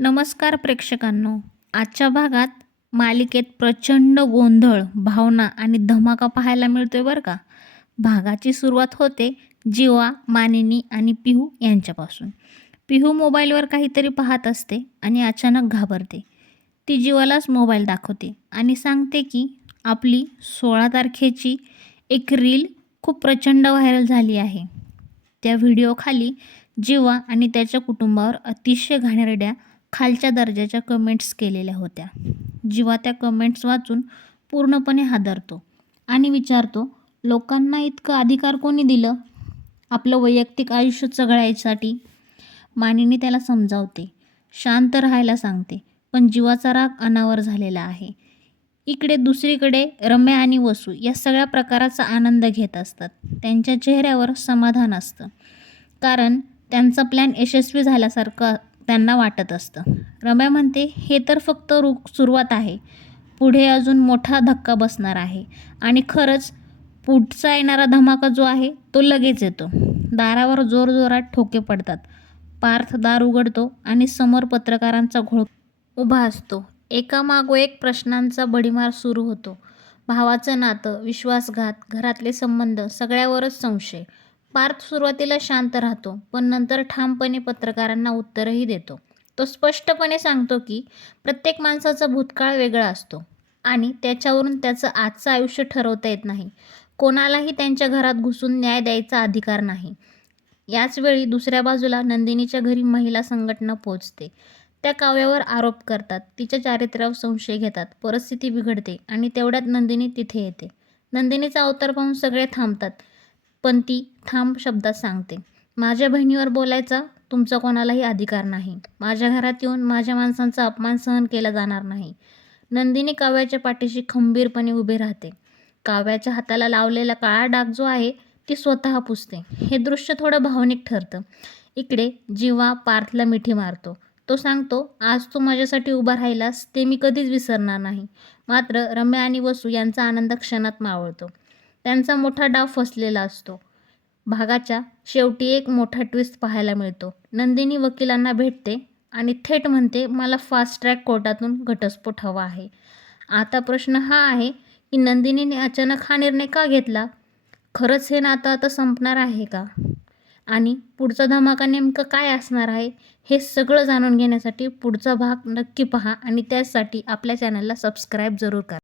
नमस्कार प्रेक्षकांनो. आजच्या भागात मालिकेत प्रचंड गोंधळ, भावना आणि धमाका पाहायला मिळतोय बरं का. भागाची सुरुवात होते जीवा, मानिनी आणि पिहू यांच्यापासून. पिहू मोबाईलवर काहीतरी पाहत असते आणि अचानक घाबरते. ती जीवालाच मोबाईल दाखवते आणि सांगते की आपली 16 तारखेची एक रील खूप प्रचंड व्हायरल झाली आहे. त्या व्हिडिओखाली जीवा आणि त्याच्या कुटुंबावर अतिशय घाणेरड्या खालच्या दर्जाच्या कमेंट्स केलेल्या होत्या. जीवा त्या कमेंट्स वाचून पूर्णपणे हादरतो आणि विचारतो, लोकांना इतकं अधिकार कोणी दिलं आपलं वैयक्तिक आयुष्य चघळायसाठी. मानिनी त्याला समजावते, शांत राहायला सांगते, पण जीवाचा राग अनावर झालेला आहे. इकडे दुसरीकडे रम्या आणि वसू या सगळ्या प्रकाराचा आनंद घेत असतात. त्यांच्या चेहऱ्यावर समाधान असतं, कारण त्यांचा प्लॅन यशस्वी झाल्यासारखं त्यांना वाटत असतं. रम्या म्हणते, हे तर फक्त सुरुवात आहे, पुढे अजून मोठा धक्का बसणार आहे. आणि खरंच पुढचा येणारा धमाका जो आहे तो लगेच येतो. दारावर जोरजोरात ठोके पडतात. पार्थ दार उघडतो आणि समोर पत्रकारांचा घोळ उभा असतो. एकामागोएक प्रश्नांचा भडीमार सुरू होतो. भावाचं नातं, विश्वासघात, घरातले संबंध, सगळ्यावरच संशय. पार्थ सुरुवातीला शांत राहतो, पण नंतर ठामपणे पत्रकारांना उत्तरही देतो. तो स्पष्टपणे सांगतो की प्रत्येक माणसाचा भूतकाळ वेगळा असतो आणि त्याच्यावरून त्याचं आजचं आयुष्य ठरवता येत नाही. कोणालाही त्यांच्या घरात घुसून न्याय द्यायचा अधिकार नाही. याचवेळी दुसऱ्या बाजूला नंदिनीच्या घरी महिला संघटना पोहोचते. त्या काव्यावर आरोप करतात, तिच्या चारित्र्यावर संशय घेतात. परिस्थिती बिघडते आणि तेवढ्यात नंदिनी तिथे येते. नंदिनीचा अवतार पाहून सगळे थांबतात, पण ती ठाम शब्दात सांगते, माझ्या बहिणीवर बोलायचा तुमचा कोणालाही अधिकार नाही. माझ्या घरात येऊन माझ्या माणसांचा अपमान सहन केला जाणार नाही. नंदिनी काव्याच्या पाठीशी खंबीरपणे उभी राहते. काव्याच्या हाताला लावलेला काळा डाग जो आहे ती स्वतः पुसते. हे दृश्य थोडं भावनिक ठरतं. इकडे जीवा पार्थला मिठी मारतो. तो सांगतो, आज तू माझ्यासाठी उभा राहिलास ते मी कधीच विसरणार नाही. मात्र रम्या आणि वसू यांचा आनंद क्षणात मावळतो. त्यांचा मोठा डाव फसलेला असतो. भागाच्या शेवटी एक मोठा ट्विस्ट पाहायला मिळतो. नंदिनी वकिलांना भेटते आणि थेट म्हणते, मला फास्ट ट्रॅक कोर्टातून घटस्फोट हवा आहे. आता प्रश्न हा आहे की नंदिनीने अचानक हा निर्णय का घेतला? खरंच हे नातं आता संपणार आहे का? आणि पुढचा धमाका नेमकं काय असणार आहे? हे सगळं जाणून घेण्यासाठी पुढचा भाग नक्की पहा आणि त्यासाठी आपल्या चॅनलला सबस्क्राईब जरूर करा.